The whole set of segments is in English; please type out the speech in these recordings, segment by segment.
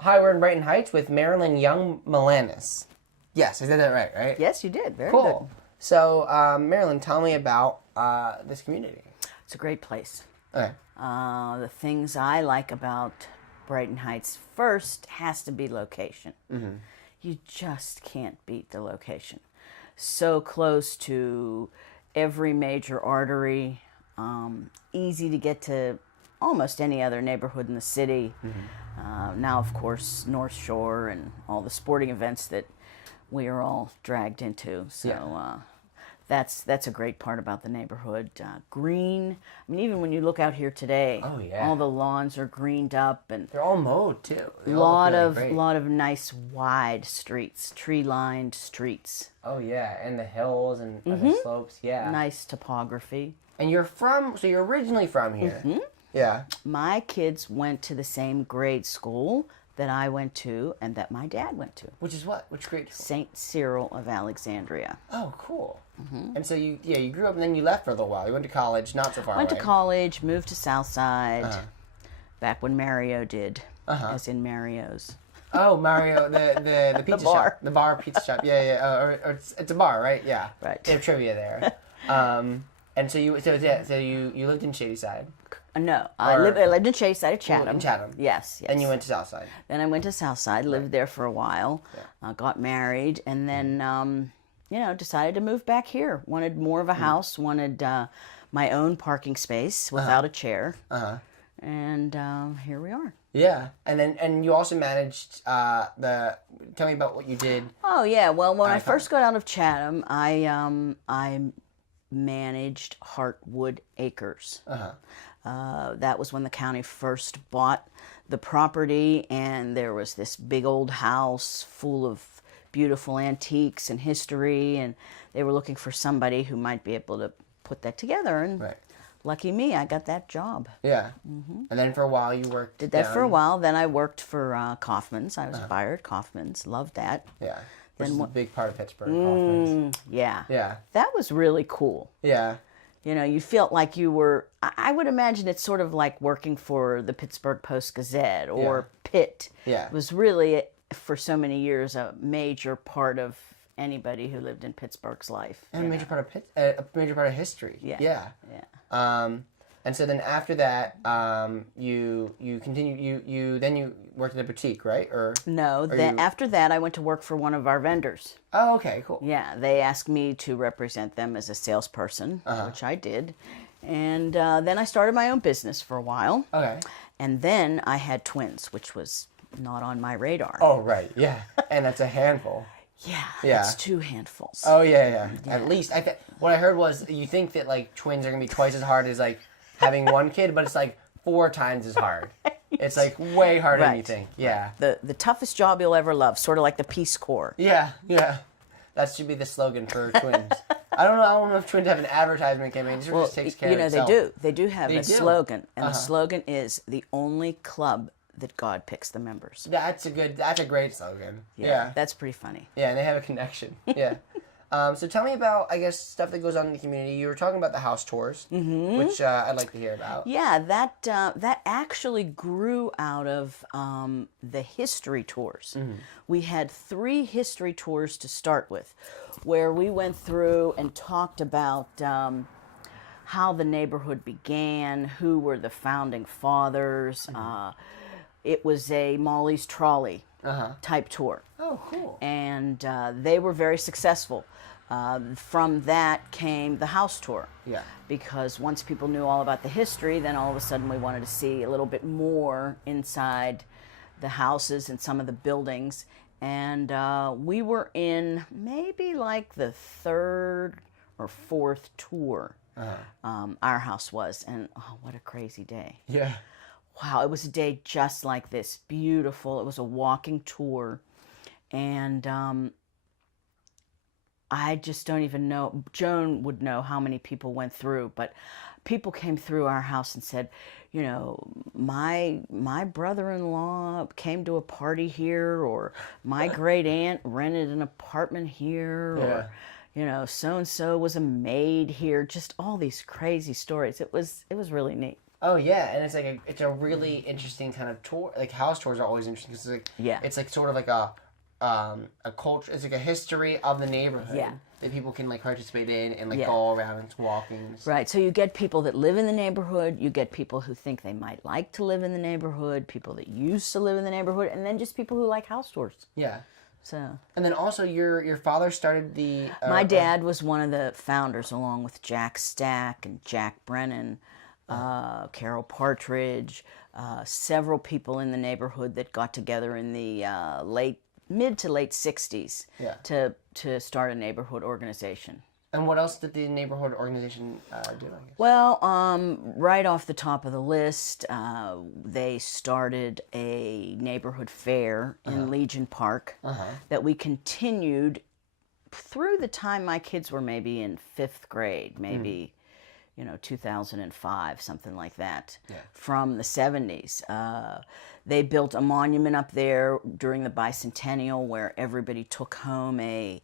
Hi, we're in Brighton Heights with Marilyn Young Malanos. Yes, I did that right? Yes, you did. Very Cool. good. So, Marilyn, tell me about this community. It's a great place. Okay. The things I like about Brighton Heights first has to be location. Mm-hmm. You just can't beat the location. So close to every major artery, easy to get to almost any other neighborhood in the city. Mm-hmm. Now, of course, North Shore and all the sporting events that we are all dragged into. So that's a great part about the neighborhood. Green. I mean, even when you look out here today, all the lawns are greened up, and they're all mowed too. A lot of nice wide streets, tree-lined streets. Oh yeah, and the hills and the slopes. Yeah. Nice topography. And you're originally from here. Mm-hmm. Yeah. My kids went to the same grade school that I went to and that my dad went to. Which is what? Which grade school? St. Cyril of Alexandria. Oh, cool. Mm-hmm. And so you grew up and then you left for a little while. You went to college, not so far away. Went to college, moved to Southside, back when Mario did, as in Mario's. Oh, Mario, the pizza shop. The bar pizza shop. Yeah. Or it's a bar, right? Yeah. Right. They have trivia there. And so you lived in Shadyside. No, I lived in Shadyside at Chatham. In Chatham. Yes. Then you went to Southside. Then I went to Southside, lived there for a while, got married, and then, decided to move back here. Wanted more of a house, wanted my own parking space without a chair. And here we are. Yeah, and you also managed tell me about what you did. Oh yeah, well when I first got out of Chatham, I managed Heartwood Acres. That was when the county first bought the property, and there was this big old house full of beautiful antiques and history, and they were looking for somebody who might be able to put that together, and lucky me, I got that job. Yeah. Mm-hmm. And then for a while you worked Did that for a while. Then I worked for Kaufman's. I was a buyer at Kaufman's. Loved that. Yeah. Which is a big part of Pittsburgh, Kaufman's. Yeah. Yeah. That was really cool. Yeah. You felt like you were, I would imagine it's sort of like working for the Pittsburgh Post-Gazette or Pitt. Yeah. It was really, for so many years, a major part of anybody who lived in Pittsburgh's life. And a major part of history. Yeah. Yeah. Yeah. And so then after that, you continued. You worked at a boutique, right? After that, I went to work for one of our vendors. Oh, okay, cool. Yeah, they asked me to represent them as a salesperson, which I did, and then I started my own business for a while. Okay. And then I had twins, which was not on my radar. Oh, right, yeah, and that's a handful. Yeah, it's 2 handfuls. Oh yeah. At least what I heard was you think that like twins are gonna be twice as hard as like having one kid, but it's like 4 times as hard. It's like way harder than you think. Yeah. The toughest job you'll ever love, sort of like the Peace Corps. Yeah. That should be the slogan for twins. I don't know if twins have an advertisement campaign. It just takes care of itself. They do have a slogan, and the slogan is the only club that God picks the members. That's a great slogan. Yeah. That's pretty funny. Yeah, and they have a connection. Yeah. So tell me about, I guess, stuff that goes on in the community. You were talking about the house tours, which I'd like to hear about. Yeah, that actually grew out of the history tours. We had 3 history tours to start with, where we went through and talked about how the neighborhood began, who were the founding fathers. It was a Molly's Trolley type tour. Oh, cool. And they were very successful. From that came the house tour. Yeah. Because once people knew all about the history, then all of a sudden we wanted to see a little bit more inside the houses and some of the buildings. And we were in maybe like the 3rd or 4th tour. Our house was. And what a crazy day. Yeah. Wow, it was a day just like this. Beautiful. It was a walking tour. And I just don't even know. Joan would know how many people went through, but people came through our house and said, my brother-in-law came to a party here, or my great aunt rented an apartment here, or so-and-so was a maid here. Just all these crazy stories. It was really neat. Oh yeah, and it's like it's a really interesting kind of tour. Like house tours are always interesting because it's like sort of like a culture. It's like a history of the neighborhood that people can like participate in and like go around and walking. Right. So you get people that live in the neighborhood. You get people who think they might like to live in the neighborhood. People that used to live in the neighborhood, and then just people who like house tours. Yeah. So. And then also your father started the. My dad was one of the founders, along with Jack Stack and Jack Brennan. Carol Partridge, several people in the neighborhood that got together in the mid to late 60s to start a neighborhood organization. And what else did the neighborhood organization do, I guess? Well, right off the top of the list, they started a neighborhood fair in Legion Park that we continued through the time my kids were maybe in 5th grade, maybe... 2005, something like that, from the 70s. They built a monument up there during the bicentennial where everybody took home a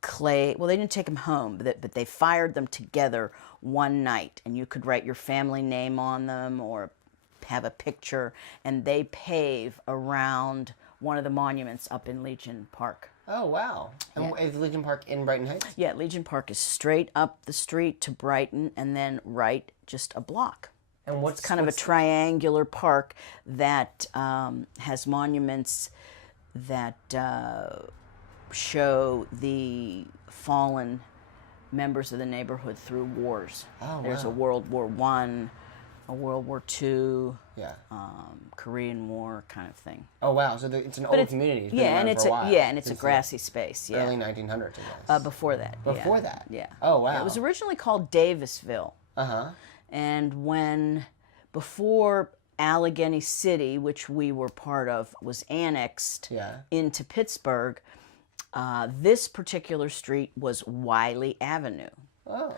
clay, well, they didn't take them home, but they fired them together one night, and you could write your family name on them or have a picture, and they pave around one of the monuments up in Legion Park. Oh, wow. And is Legion Park in Brighton Heights? Yeah, Legion Park is straight up the street to Brighton and then right just a block. And it's kind of a triangular park that has monuments that show the fallen members of the neighborhood through wars. Oh, There's wow. a World War I, a World War II, Korean War kind of thing. Oh wow! So it's an old community. It's been and around it's for a while. a grassy space. Yeah, early 1900s, I guess. Before that. Before that. Yeah. Oh wow! It was originally called Davisville. And before Allegheny City, which we were part of, was annexed into Pittsburgh, this particular street was Wiley Avenue. Oh.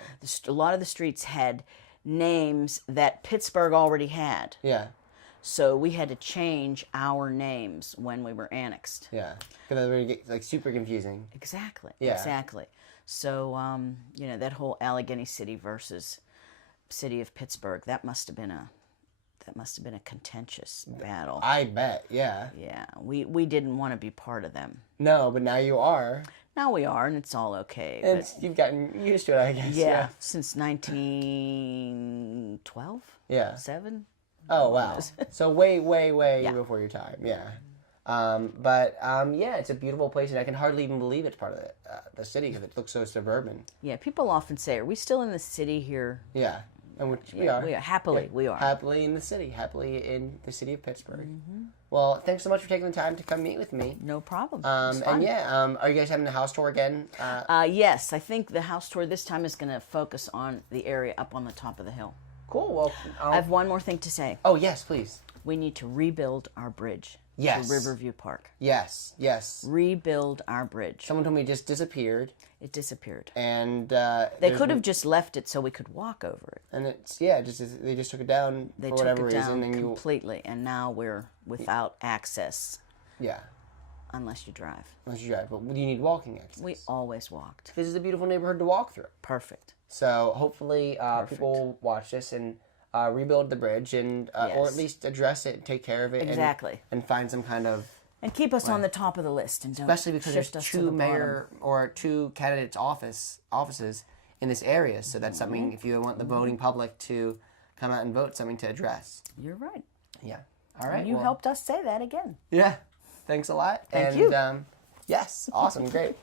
A lot of the streets had names that Pittsburgh already had. Yeah. So we had to change our names when we were annexed. Yeah. Because it would get like super confusing. Exactly. Yeah. Exactly. So that whole Allegheny City versus city of Pittsburgh, that must have been a contentious battle. I bet. Yeah. Yeah. We didn't want to be part of them. No, but now you are. Now we are, and it's all okay. And you've gotten used to it, I guess. Yeah. Since 1912. Yeah. 7. Oh wow! So way before your time, yeah. It's a beautiful place, and I can hardly even believe it's part of the city because it looks so suburban. Yeah, people often say, "Are we still in the city here?" Yeah, and which we are. We are happily. We are happily in the city, happily in the city of Pittsburgh. Well, thanks so much for taking the time to come meet with me. No problem. Are you guys having a house tour again? Yes, I think the house tour this time is going to focus on the area up on the top of the hill. Cool. Well, I have one more thing to say. Oh, yes, please. We need to rebuild our bridge to Riverview Park. Yes. Rebuild our bridge. Someone told me it just disappeared. It disappeared. And they could have just left it so we could walk over it. And they just took it down for whatever reason. They took it down completely, and now we're without access. Yeah. Unless you drive. But you need walking access. We always walked. This is a beautiful neighborhood to walk through. Perfect. So hopefully people will watch this and rebuild the bridge and or at least address it and take care of it. Exactly. And find some kind of... And keep us on the top of the list. And don't especially because there's shift us two candidates' offices in this area. So that's something, if you want the voting public to come out and vote, something to address. You're right. Yeah. All right. And you helped us say that again. Yeah. Thanks a lot. Thank you. Yes. Awesome. Great.